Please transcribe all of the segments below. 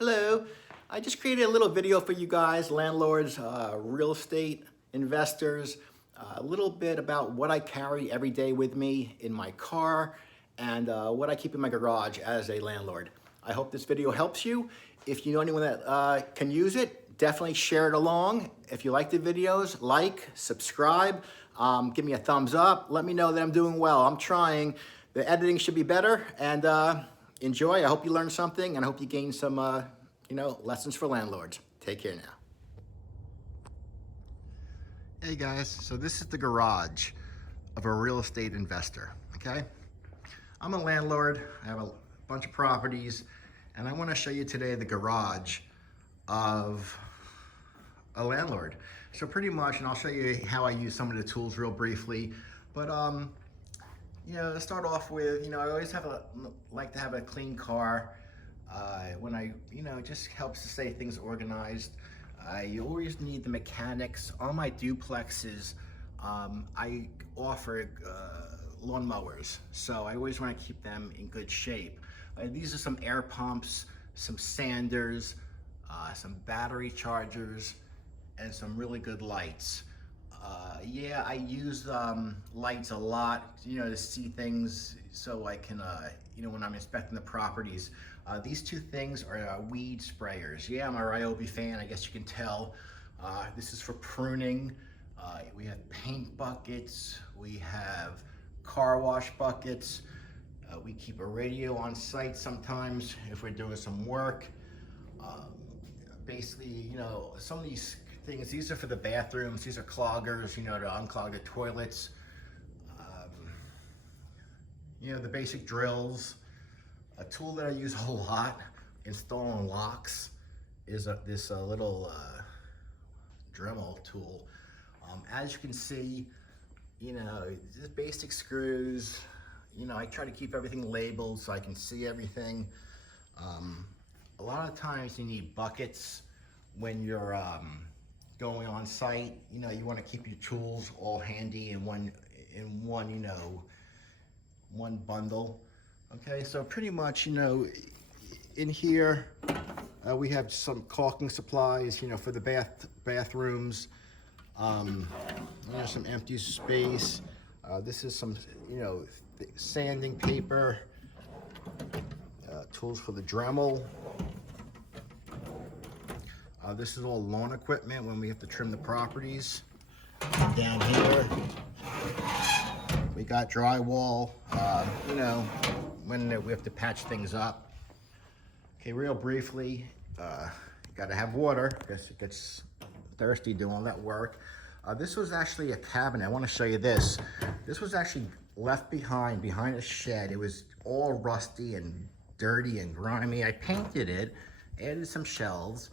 Hello, I just created a little video for you guys, landlords, real estate investors, a little bit about what I carry every day with me in my car and what I keep in my garage as a landlord. I hope this video helps you. If you know anyone that can use it, definitely share it along. If you like the videos, like, subscribe, give me a thumbs up. Let me know that I'm doing well. I'm trying. The editing should be better, and enjoy. I hope you learned something, and I hope you gained some, lessons for landlords. Take care now. Hey guys, so this is the garage of a real estate investor, okay? I'm a landlord, I have a bunch of properties, and I wanna show you today the garage of a landlord. So pretty much, and I'll show you how I use some of the tools real briefly, but to start off with, I always like to have a clean car. When it just helps to stay things organized. You always need the mechanics. On my duplexes, I offer lawn mowers, so I always want to keep them in good shape. These are some air pumps, some sanders, some battery chargers, and some really good lights. Yeah, I use lights a lot, to see things so I can, when I'm inspecting the properties. These two things are weed sprayers. Yeah, I'm a Ryobi fan, I guess you can tell. This is for pruning. We have paint buckets, we have car wash buckets. We keep a radio on site sometimes if we're doing some work. Basically, some of these things, these are for the bathrooms, these are cloggers, to unclog the toilets. The basic drills. A tool that I use a lot, installing locks, is this little Dremel tool. As you can see, just basic screws. I try to keep everything labeled so I can see everything. A lot of times you need buckets when you're going on site. You want to keep your tools all handy in one bundle. Okay, so pretty much, in here we have some caulking supplies, for the bathrooms. Some empty space. This is some, sanding paper. Tools for the Dremel. This is all lawn equipment when we have to trim the properties. Down here, we got drywall, when we have to patch things up. Okay, real briefly, you gotta have water because it gets thirsty doing all that work. This was actually a cabinet. I want to show you this. This was actually left behind a shed. It was all rusty and dirty and grimy. I painted it, added some shelves.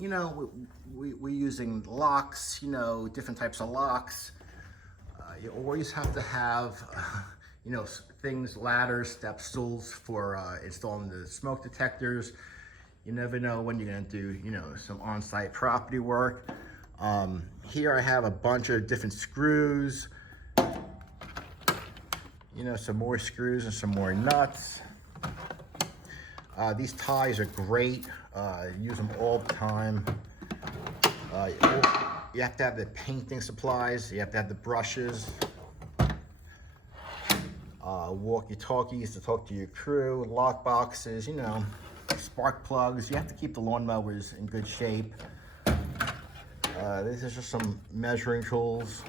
We're using locks, different types of locks. You always have to have, things, ladders, step stools for installing the smoke detectors. You never know when you're gonna do, some on-site property work. Here I have a bunch of different screws, some more screws and some more nuts. These ties are great. Use them all the time. You have to have the painting supplies. You have to have the brushes. Walkie-talkies to talk to your crew. Lock boxes, spark plugs. You have to keep the lawnmowers in good shape. These are just some measuring tools.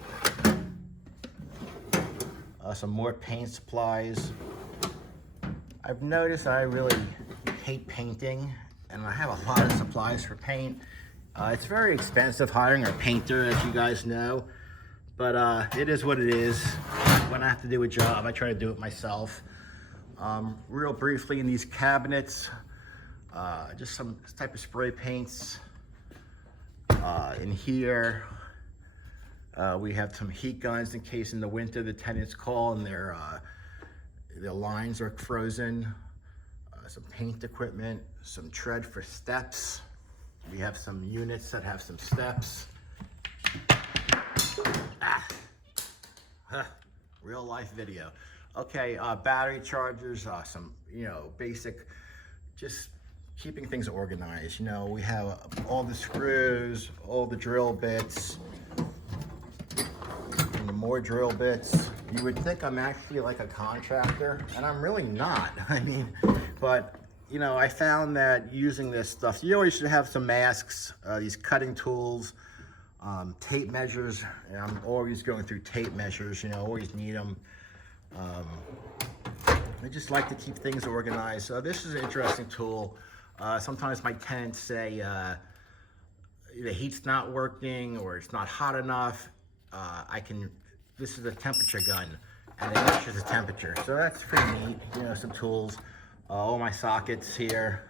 Some more paint supplies. I've noticed I really hate painting, and I have a lot of supplies for paint. It's very expensive hiring a painter, as you guys know, but it is what it is. When I have to do a job, I try to do it myself. Real briefly, in these cabinets, just some type of spray paints. In here, we have some heat guns in case in the winter the tenants call and their lines are frozen. Some paint equipment, some tread for steps. We have some units that have some steps. Real life video. Okay, battery chargers, some, basic, just keeping things organized. You know, we have all the screws, all the drill bits, and the more drill bits. You would think I'm actually like a contractor, and I'm really not. I mean, but you know, I found that using this stuff, you always should have some masks, these cutting tools, tape measures. And I'm always going through tape measures, you know, always need them. I just like to keep things organized. So this is an interesting tool. Sometimes my tenants say the heat's not working or it's not hot enough. This is a temperature gun, and it measures the temperature. So that's pretty neat. You know, some tools. All my sockets here.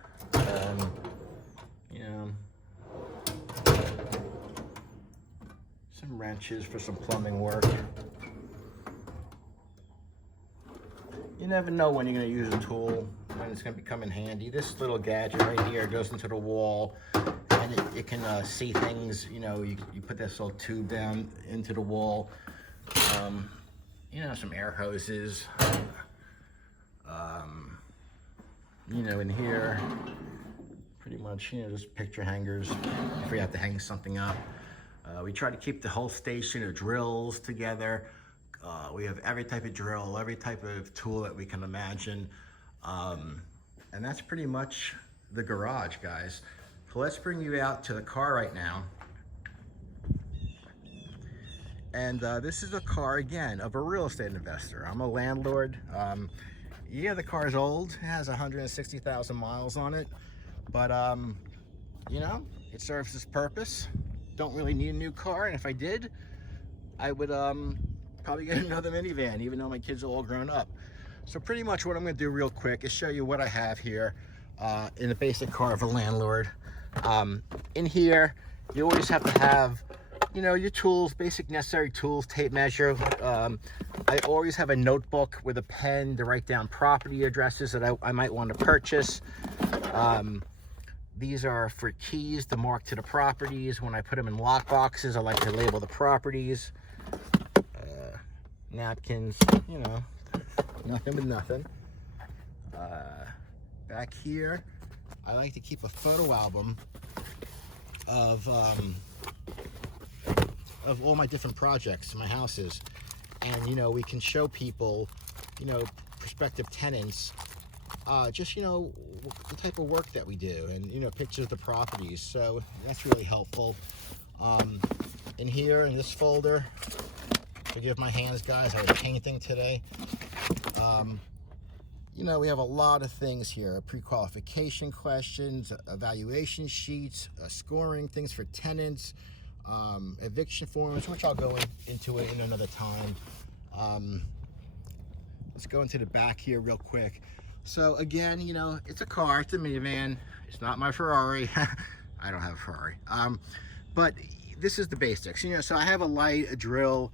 You know, some wrenches for some plumbing work. You never know when you're going to use a tool, when it's going to come in handy. This little gadget right here goes into the wall, and it can see things. You know, you put this little tube down into the wall. You know, some air hoses. You know, in here, pretty much, you know, just picture hangers if we have to hang something up. We try to keep the whole station of drills together. We have every type of drill, every type of tool that we can imagine. And that's pretty much the garage, guys. So let's bring you out to the car right now. And this is a car, again, of a real estate investor. I'm a landlord. Yeah, the car's old. It has 160,000 miles on it. But, you know, it serves its purpose. Don't really need a new car. And if I did, I would probably get another minivan, even though my kids are all grown up. So pretty much what I'm going to do real quick is show you what I have here in the basic car of a landlord. In here, you always have to have, you know, your tools, basic necessary tools, tape measure. I always have a notebook with a pen to write down property addresses that I might want to purchase. These are for keys to mark to the properties. When I put them in lock boxes, I like to label the properties. Napkins, you know, nothing with nothing. Back here, I like to keep a photo album of all my different projects, my houses. And, you know, we can show people, you know, prospective tenants, just, you know, the type of work that we do, and, you know, pictures of the properties. So that's really helpful. In here, in this folder, forgive my hands, guys, I was painting today. You know, we have a lot of things here: pre-qualification questions, evaluation sheets, scoring, things for tenants, eviction forms, which I'll go into it in another time. Let's go into the back here real quick. So again, you know, it's a car, it's a minivan. It's not my Ferrari. I don't have a Ferrari. But this is the basics. You know, so I have a light, a drill.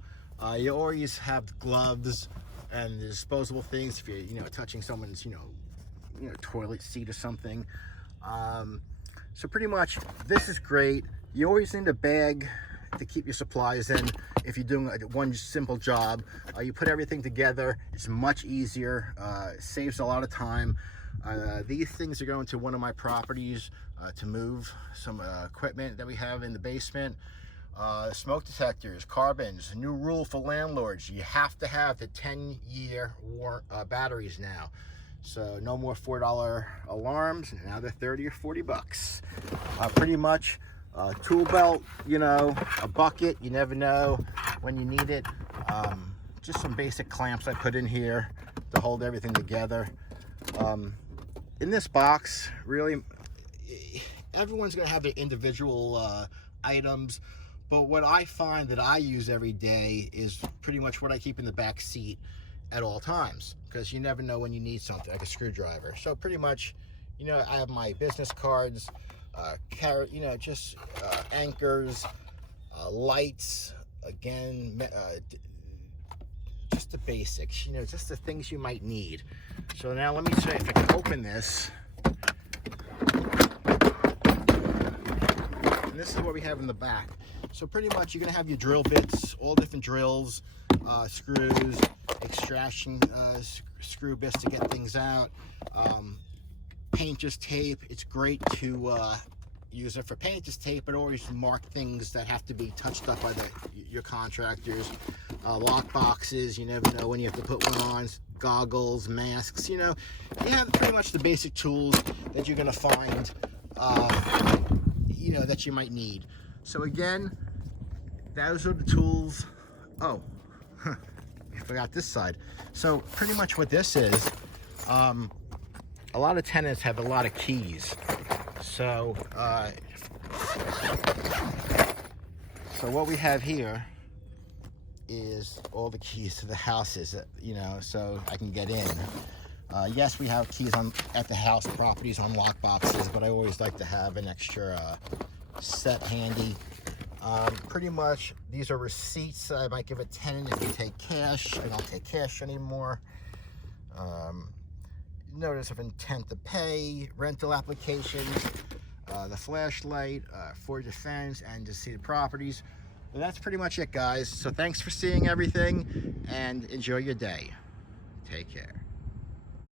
You always have gloves and disposable things if you're, you know, touching someone's, you know, toilet seat or something. So pretty much, this is great. You always need a bag to keep your supplies in. If you're doing one simple job, you put everything together. It's much easier. It saves a lot of time. These things are going to one of my properties to move some equipment that we have in the basement. Smoke detectors, carbons. New rule for landlords: you have to have the 10-year batteries now. So no more $4 alarms. Now they're 30 or 40 bucks. Pretty much. Tool belt, you know, a bucket, you never know when you need it. Just some basic clamps I put in here to hold everything together. In this box, really, everyone's gonna have their individual items, but what I find that I use every day is pretty much what I keep in the back seat at all times, because you never know when you need something, like a screwdriver. So pretty much, you know, I have my business cards, you know, just anchors, lights, again, just the basics, you know, just the things you might need. So now let me see if I can open this. And this is what we have in the back. So pretty much you're gonna have your drill bits, all different drills, screws, extraction screw bits to get things out. painter's tape. It's great to use it for painter's tape, but always mark things that have to be touched up by your contractors. Lock boxes, you never know when you have to put one on. Goggles, masks, you know, you have pretty much the basic tools that you're gonna find, you know, that you might need. So again, those are the tools. Oh, I forgot this side. So pretty much what this is, a lot of tenants have a lot of keys. So, so what we have here is all the keys to the houses, you know, so I can get in. Yes, we have keys at the house properties on lock boxes, but I always like to have an extra set handy. Pretty much, these are receipts. I might give a tenant if you take cash. I don't take cash anymore. Notice of intent to pay, rental applications, the flashlight, for defense, and to see the properties. Well, that's pretty much it, guys. So thanks for seeing everything, and enjoy your day. Take care.